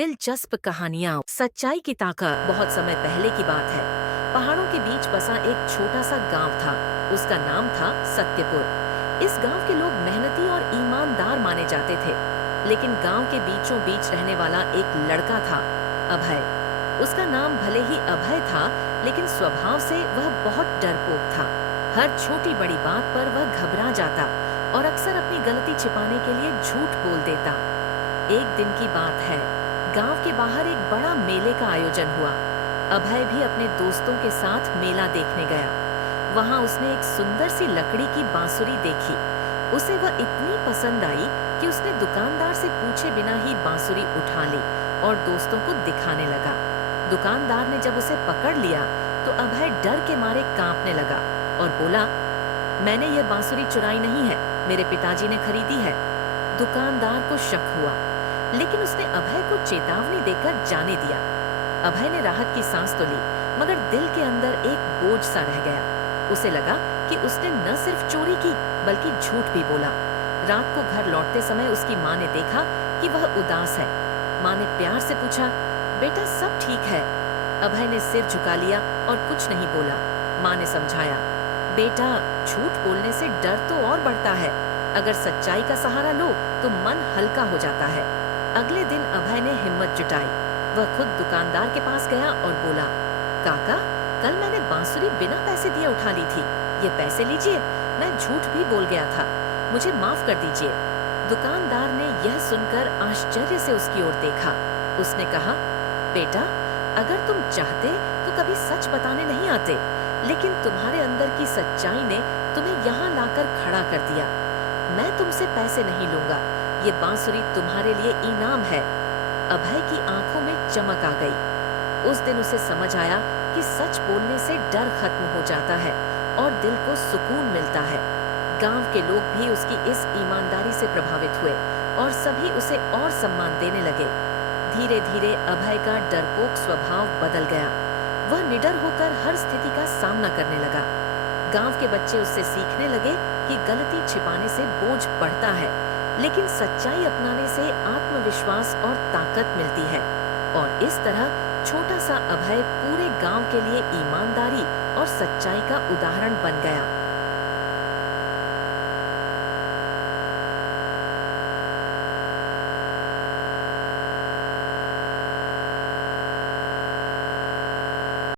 दिलचस्प कहानियाँ। सच्चाई की ताकत। बहुत समय पहले की बात है। पहाड़ों के बीच बसा एक छोटा सा गांव था। उसका नाम था सत्यपुर। इस गांव के लोग मेहनती और ईमानदार माने जाते थे। लेकिन गांव के बीचों बीच रहने वाला एक लड़का था, अभय। उसका नाम भले ही अभय था, लेकिन स्वभाव से वह बहुत डरपोक था। हर छोटी बड़ी बात पर वह घबरा जाता और अक्सर अपनी गलती छिपाने के लिए झूठ बोल देता। एक दिन की बात है, गांव के बाहर एक बड़ा मेले का आयोजन हुआ। अभय भी अपने दोस्तों के साथ मेला देखने गया। वहां उसने एक सुंदर सी लकड़ी की बांसुरी देखी। उसे वह इतनी पसंद आई कि उसने दुकानदार से पूछे बिना ही बांसुरी उठा ली और दोस्तों को दिखाने लगा। दुकानदार ने जब उसे पकड़ लिया तो अभय डर के मारे कांपने लगा और बोला, मैंने यह बांसुरी चुराई नहीं है, मेरे पिताजी ने खरीदी है। दुकानदार को शक हुआ, लेकिन उसने अभय को चेतावनी देकर जाने दिया। अभय ने राहत की सांस तो ली, मगर दिल के अंदर एक बोझ सा रह गया। उसे लगा कि उसने न सिर्फ चोरी की, बल्कि झूठ भी बोला। रात को घर लौटते समय उसकी माँ ने देखा कि वह उदास है। माँ ने प्यार से पूछा, बेटा सब ठीक है? अभय ने सिर झुका लिया और कुछ नहीं बोला। माँ ने समझाया, बेटा झूठ बोलने से डर तो और बढ़ता है, अगर सच्चाई का सहारा लो तो मन हल्का हो जाता है। अगले दिन अभय ने हिम्मत जुटाई। वह खुद दुकानदार के पास गया और बोला, काका, कल मैंने बांसुरी बिना पैसे दिए उठा ली थी, ये पैसे लीजिए, मैं झूठ भी बोल गया था, मुझे माफ कर दीजिए। दुकानदार ने यह सुनकर आश्चर्य से उसकी ओर देखा। उसने कहा, बेटा अगर तुम चाहते तो कभी सच बताने नहीं आते, लेकिन तुम्हारे अंदर की सच्चाई ने तुम्हें यहाँ लाकर खड़ा कर दिया। मैं तुमसे पैसे नहीं लूंगा, ये बांसुरी तुम्हारे लिए इनाम है। अभय की आंखों में चमक आ गई। उस दिन उसे समझ आया कि सच बोलने से डर खत्म हो जाता है और दिल को सुकून मिलता है। गांव के लोग भी उसकी इस ईमानदारी से प्रभावित हुए और सभी उसे और सम्मान देने लगे। धीरे धीरे अभय का डरपोक स्वभाव बदल गया। वह निडर होकर हर स्थिति का सामना करने लगा। गांव के बच्चे उससे सीखने लगे कि गलती छिपाने से बोझ बढ़ता है, लेकिन सच्चाई अपनाने से आत्मविश्वास और ताकत मिलती है। और इस तरह छोटा सा अभय पूरे गांव के लिए ईमानदारी और सच्चाई का उदाहरण बन गया।